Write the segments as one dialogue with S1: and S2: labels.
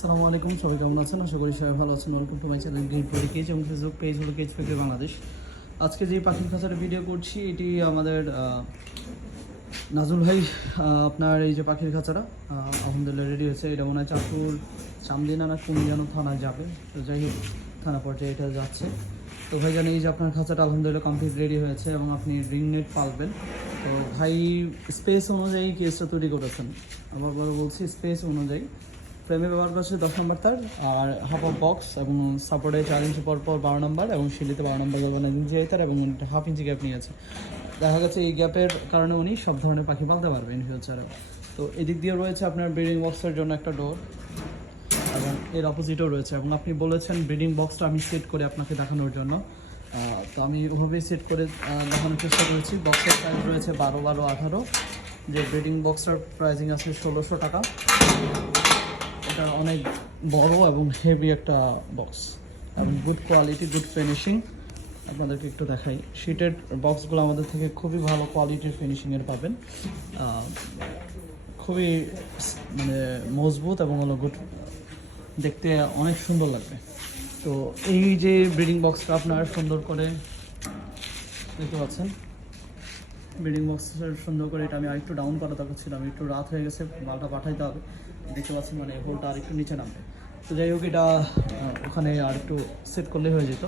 S1: আসসালামু আলাইকুম, সবাই কেমন আছেন? আশা করি সবাই ভালো আছেন। Welcome to my channel green ফোরি cage এবং ফেসবুক পেজ হলো কেজ ফেকে বাংলাদেশ আজকে যে পাখির খাঁচার ভিডিও করছি, এটি আমাদের নাজুল ভাই আপনার এই যে পাখির খাঁচাটা আলহামদুলিল্লাহ রেডি হয়েছে। এটা মনে হয় চাঁদপুর চামদিনা না কোন যেন থানায় যাবে। তো যাই হোক, থানা পর্যায়ে এটা যাচ্ছে। তো ভাই জানি এই যে আপনার খাঁচাটা আলহামদুলিল্লাহ কমপ্লিট রেডি হয়েছে এবং আপনি রিং নেট পালবেন। তো ভাই স্পেস অনুযায়ী কেসটা তৈরি করেছেন। আবার বলছি স্পেস অনুযায়ী। ফ্রেমে ব্যবহার করছে দশ নম্বর তার, আর হাফ অফ বক্স এবং সাপোর্টে চার ইঞ্চি পর পর বারো নম্বর এবং সিলিতে বারো নম্বর গল্প ইঞ্চি তার এবং হাফ ইঞ্চি গ্যাপ নিয়েছে। দেখা গেছে এই গ্যাপের কারণে উনি সব ধরনের পাখি পালতে পারবে ইন ফিউচারে তো এদিক দিয়ে রয়েছে আপনার ব্রিডিং বক্সের জন্য একটা ডোর এবং এর অপোজিটও রয়েছে। এবং আপনি বলেছেন ব্রিডিং বক্সটা আমি সেট করে আপনাকে দেখানোর জন্য। তো আমি ওভাবেই সেট করে দেখানোর চেষ্টা করেছি। বক্সের প্রাইস রয়েছে বারো বারো আঠারো। যে ব্রিডিং বক্সটার প্রাইসিং আছে ষোলোশো টাকা। এটা অনেক বড় এবং হেভি একটা বক্স এবং গুড কোয়ালিটি গুড ফিনিশিং আপনাদেরকে একটু দেখাই। শিটের বক্সগুলো আমাদের থেকে খুবই ভালো কোয়ালিটির ফিনিশিংয়ের পাবেন। খুবই মানে মজবুত এবং হলো গুড দেখতে অনেক সুন্দর লাগবে। তো এই যে ব্রিডিং বক্সটা আপনার সুন্দর করে দেখতে পাচ্ছেন। ব্রিডিং বক্সের সুন্দর করে এটা আমি আরেকটু ডাউন করা দরকার ছিল আমি একটু রাত হয়ে গেছে মালটা পাঠাইতে হবে। দেখতে পাচ্ছি মানে হোলটা আর একটু নিচে নামবে। তো যাই হোক, এটা ওখানে আর একটু সেট করলে হয়ে যেত।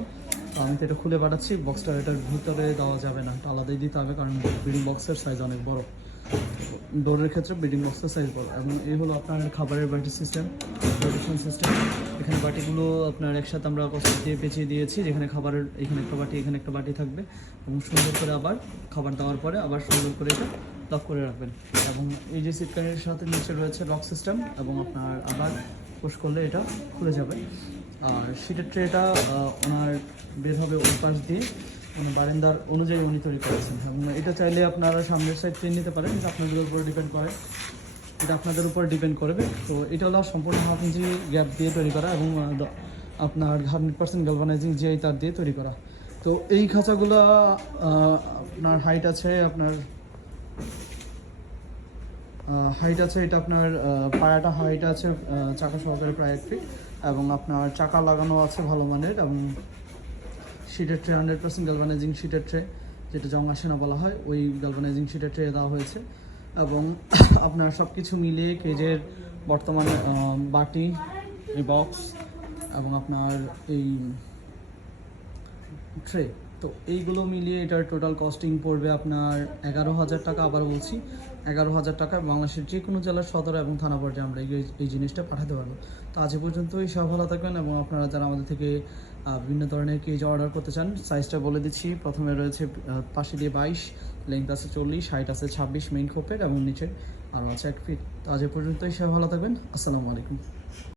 S1: আমি তো এটা খুলে পাঠাচ্ছি বক্সটা এটার ভিতরে দেওয়া যাবে না, এটা আলাদাই দিতে হবে, কারণ ব্রিডিং বক্সের সাইজ অনেক বড়। ডোরের ক্ষেত্রে ব্রিডিং বক্সের সাইজ বড়। এবং এই হলো আপনার খাবারের বাটি সিস্টেম রোটেশন সিস্টেম এখানে বাটিগুলো আপনার একসাথে আমরা কষ্ট দিয়ে পেঁচিয়ে দিয়েছি, যেখানে খাবারের, এখানে একটা বাটি, এখানে একটা বাটি থাকবে। এবং সুন্দর করে আবার খাবার দেওয়ার পরে আবার সুন্দর করে এটা লক করে রাখবেন। এবং এই যে সিটকারের সাথে নিচে রয়েছে লক সিস্টেম এবং আপনার আবার পুশ করলে এটা খুলে যাবে। আর শীটের ট্রেটা ওনার বের হবে ওই পাশ দিয়ে। মানে বারেন্দার অনুযায়ী উনি তৈরি করেছেন। এবং এটা চাইলে আপনারা সামনের সাইড ট্রেন নিতে পারেন। এটা আপনাদের উপর ডিপেন্ড করে। এটা আপনাদের উপর ডিপেন্ড করবে। তো এটা হলো সম্পূর্ণ হাফ ইঞ্চি গ্যাপ দিয়ে তৈরি করা এবং আপনার হান্ড্রেড পার্সেন্ট গ্যালভানাইজিং জিআই তার দিয়ে তৈরি করা। তো এই খাঁচাগুলো আপনার হাইট আছে আপনার হাইট আছে, এটা আপনার পায়াটা হাইট আছে চাকা সহকারে প্রায় এক ফিট এবং আপনার চাকা লাগানো আছে ভালো মানের, এবং শিটের ট্রে হান্ড্রেড পার্সেন্ট গ্যালভানাইজিং শিটের ট্রে যেটা জং আসে না বলা হয়, ওই গ্যালভানাইজিং শিটের ট্রে দেওয়া হয়েছে। এবং আপনার সব কিছু মিলিয়ে কেজের বর্তমান বাটি, এই বক্স এবং আপনার এই ট্রে তো এইগুলো মিলিয়ে এটার টোটাল কস্টিং পড়বে আপনার এগারো হাজার টাকা আবার বলছি, এগারো হাজার টাকা বাংলাদেশের যে কোনো জেলার সদর এবং থানা পর্যায়ে আমরা এই জিনিসটা পাঠাতে পারব। তো আজ পর্যন্তই, সব ভালো থাকবেন এবং আপনারা যারা আমাদের থেকে বিভিন্ন ধরনের কেজ অর্ডার করতে চান সাইজটা বলে দিচ্ছি। প্রথমে রয়েছে পাশে দিয়ে বাইশ লেন্থ আছে চল্লিশ হাইট আছে ছাব্বিশ মেইন খোপের এবং নিচে আরও আছে এক ফিট তো আজ পর্যন্তই, সব ভালো থাকবেন। আসসালামু আলাইকুম।